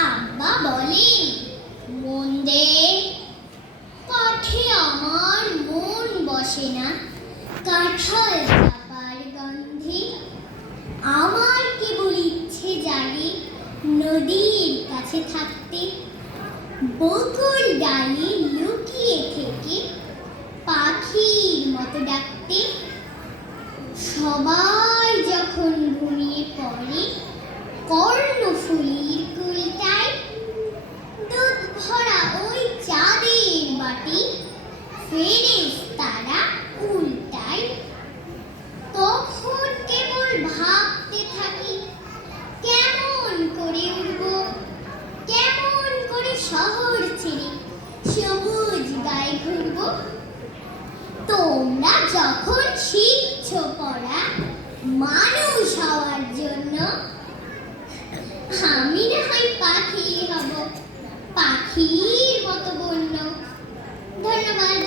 আব্বা বলেন, মন দে, পাঠে আমার মন বসে না, কাঁঠাল চাপার গন্ধে। আমার কেবল ইচ্ছে জাগে নদীর কাছে থাকতে, বকুল ডালে লুকিয়ে থেকে পাখির মতো ডাকতে। সবাই যখন ঘুমিয়ে পড়ে কর্ণফুলীর কুলটায়, দুধ ভরা ওই চাঁদের বাটি ফেরেশতারা উল্টায়। তখন কেবল ভাবতে থাকি, কেমন করে উড়ব, কেমন করে শহর ছেড়ে সবুজ গায়ে ঘুরব। তোমরা যখন শিখছো পড়া মানুষ হওয়ার জন্য, আমি না হয় পাখি হব, পাখির মতো বন্য। ধন্যবাদ।